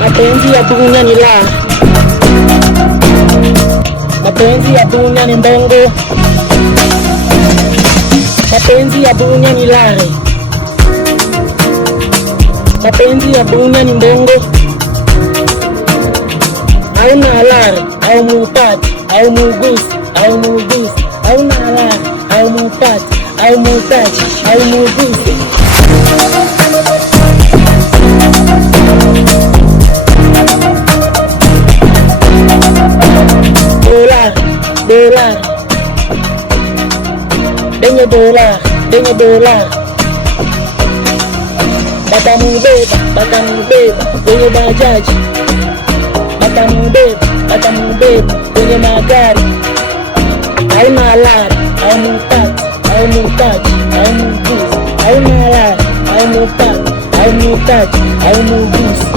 Mapenzi ya dunia ni la, mapenzi ya dunia ni mbongo, mapenzi ya dunia ni lare, mapenzi ya dunia ni mbongo. Hauna halali au muupati au muuguzi au muuguzi, hauna halali au muupati au muutaji au muuguzi. Dolar, denye dolar, batamubeba kwenye bajaji, batamubeba kwenye magari. Hauna halali au muupati au muutaji au muuguzi, hauna halali au muupati au muutaji au muuguzi.